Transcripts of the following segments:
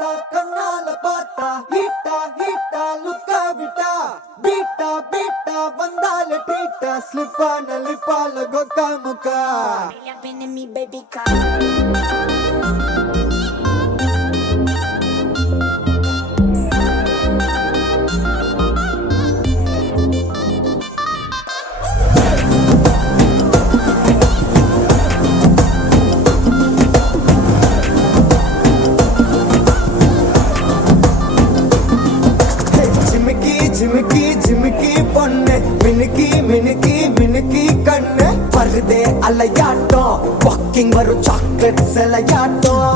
Ata kannala paata hita hita lukka vita bita bita vandale tita slipa na lipa lago kamuka Been in me baby car. झिमकी झिमकी பொண்ணு மினுக்கி மினுக்கி மினுக்கி கண்ணு வருதே அலையாட்டம் walking வரும் chocolate சிலையாட்டம்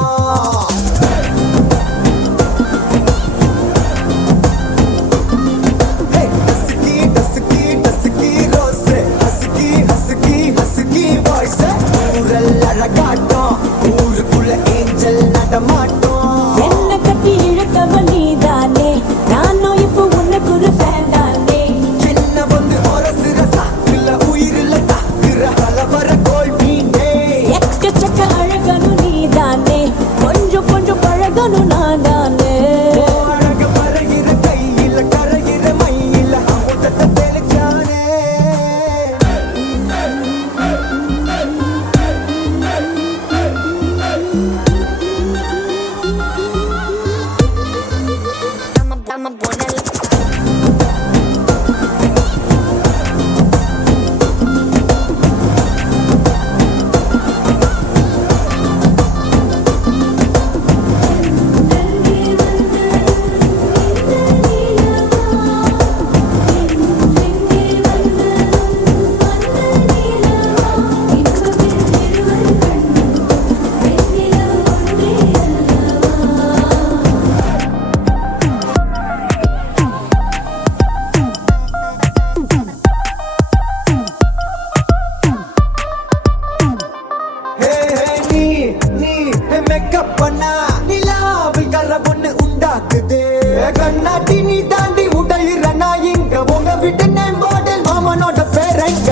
கண்ணாடி நீ தாண்டி உடையிற நான் இங்க உங்க வீட்டு நேம் மாடல் மாமனோட பேரங்க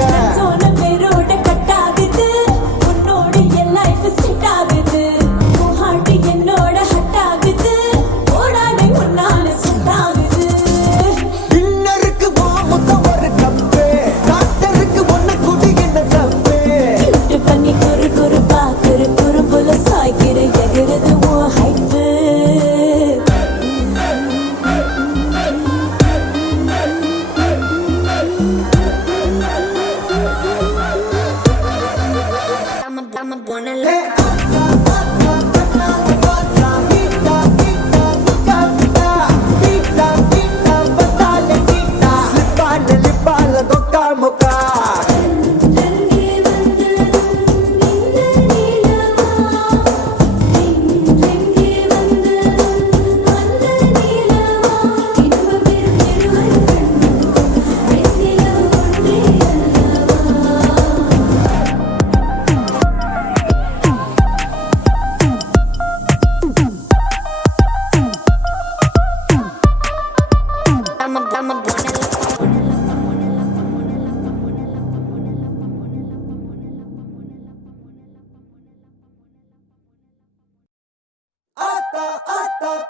பேரோட கட்டாகுது உன்னோட என் லைஃப் செட் ஆகுது உன் ஹார்ட் என்னோட ஹட் ஆகுது ஓடாடை உன்னால செட் ஆகுது டின்னருக்கு வா மொத்தம் ஒரு கப்பு டாக்டருக்கு ஒன்னு குடி என்ன தப்பு கிட்ட பண்ணி குறு குறு பாக்குற குறும்புல சாய்க்கிற எகிறது உன் hype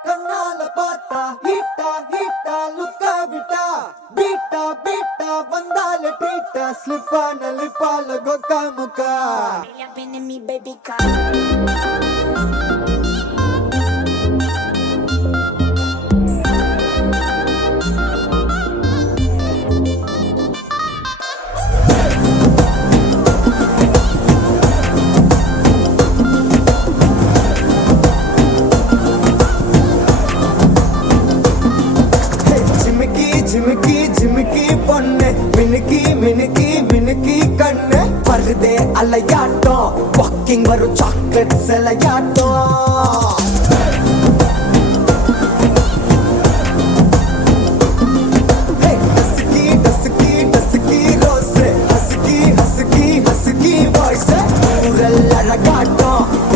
kannala paata hita hita lukka vita bita bita vandale tita slipa na lipa lago kamuka Been in me baby car. झिमकी झिमकी பொண்ணு மினுக்கி மினுக்கி மினுக்கி கண்ணு வருதே அலையாட்டம் வாக்கிங் வரும் சாக்லேட் சிலையாட்டம்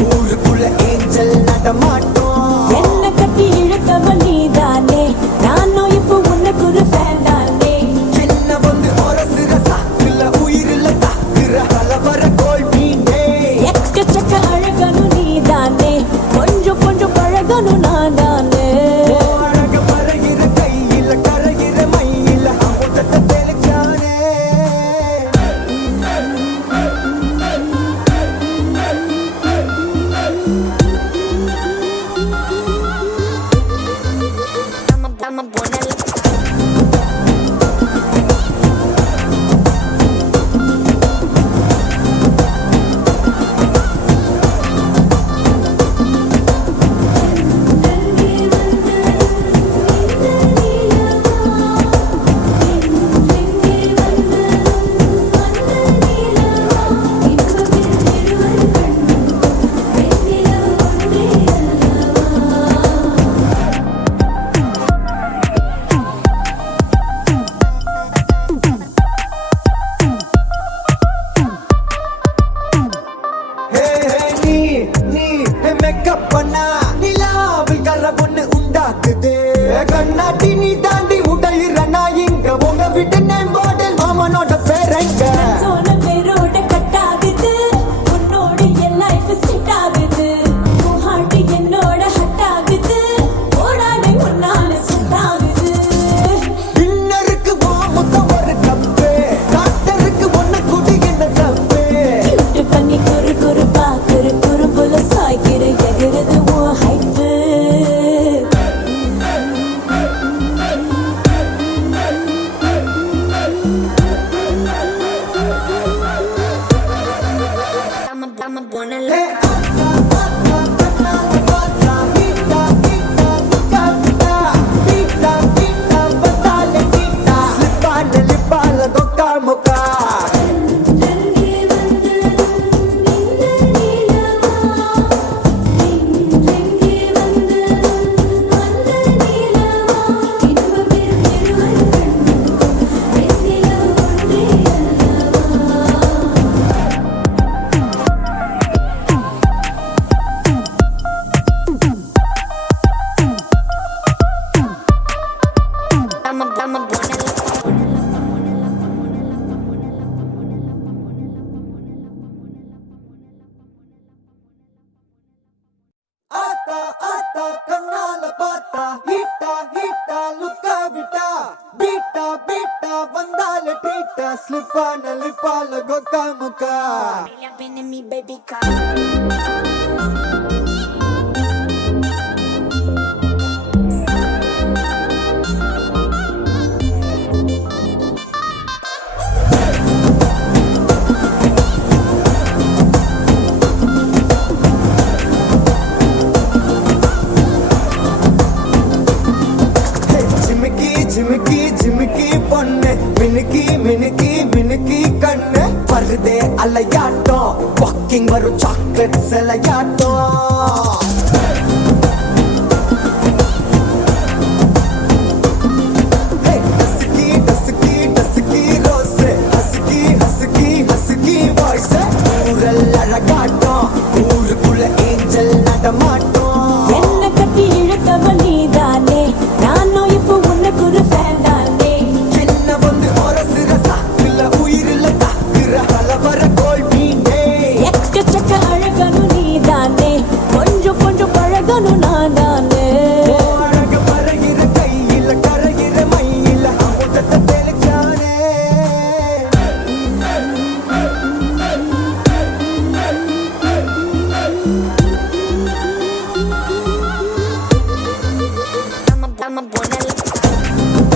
ஊருக்குள்ள ஏஞ்சல் நடமாட்டம் என்ன கட்டி இழுத்தவன் நீதானே நானும் இப்போ உனக்கு ஒரு ஃபேன் தானே என்ன வந்து ஒரசுற சாக்குல உயிரில தாக்குற கலவர கோல் மீனே எக்கச்சக்க அழகனும் நீதானே கொஞ்சம் கொஞ்சம் பழகனும் நான் தானே ஆத்தா ஆத்தா கண்ணால பார்த்தா ஹீட்டா ஹீட்டா லுக்கா விட்டா பீட்டா பீட்டா வந்தால ட்ரீட்டா ஸ்லிப்பான லிப்பால கொக்கா முக்கா Been in me, baby, come. ஜிமிக்கி ஜிமிக்கி ஜிமிக்கி பொண்ணு மினுக்கி மினுக்கி மினுக்கி கண்ணு வருதே அலையாட்டம் வாக்கிங் வரும் சாக்லேட் சிலையாட்டம் ஊருக்குள்ள ஏஞ்சல் நடமாட்டோம் என்ன கட்டி இழுத்தவ நீதானே நானும் இப்போ உனக்கு ஒரு ஃபேன் தானே என்ன வந்து ஒரசுற சாக்குல உயிரில தாக்குற பலவர கோல் மீனே எக்கச்சக்க அழகனும் நீதானே கொஞ்சம் கொஞ்சம் பழகனும் நான் தானே அழக பறகிற கையில கரைகிற மயில அமுதத்தை தெளிச்சானே I'm a buena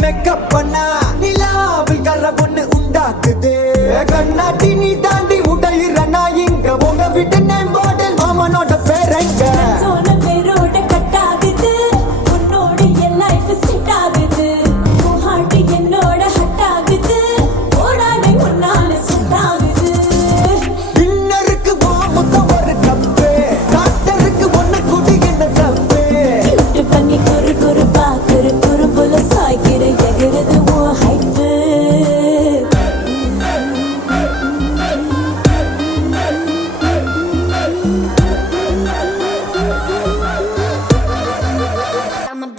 மேக்கப் பண்ணா நிலாவில் கர ஒண்ணு உண்டாக்குது கண்ணாட்டி நீ தாண்டி உடையிற நான் இங்க உங்க வீட்டு நேம் போர்டில் மாமனோட பேரங்க சோன பேரோட கட்டாகுது உன்னோட என் லைஃப் செட் ஆகுது உன் ஹார்ட் என்னோட ஹட் ஆகுது ஓடாடை உன்னால செட் ஆகுது டின்னருக்கு மொத்தம் ஒரு கப்பு டாக்டருக்கு ஒண்ணு குடி என்ன தப்பு கியூட் பண்ணி குறு குறு பாக்குற குறும்புல சாய்க்கிற எகிறது உன் ஹைப்பு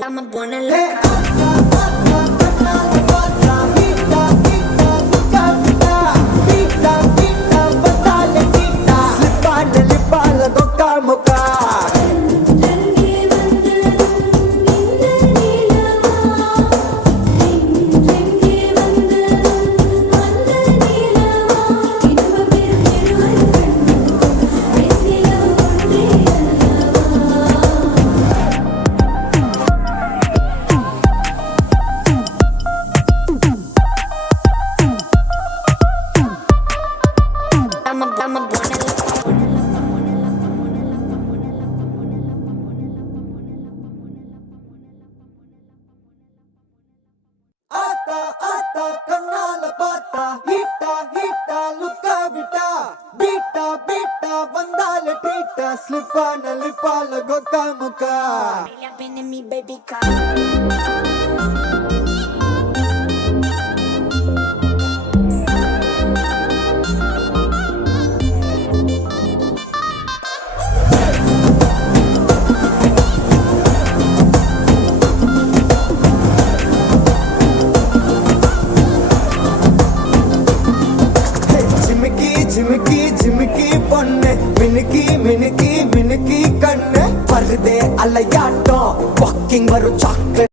I'm a buena ஆத்தா ஆத்தா கண்ணால பார்த்தா ஹீட்டா ஹீட்டா லுக்கா விட்டா பீட்டா பீட்டா வந்தால ட்ரீட்டா ஸ்லிப்பான லிப்பால கொக்கா முக்கா Been in me, baby, come. ஜிமிக்கி ஜிமிக்கி ஜிமிக்கி பொண்ணு மினுக்கி மினுக்கி மினுக்கி கண்ணு வருதே அலையாட்டம் வாக்கிங் வரும் சாக்லேட்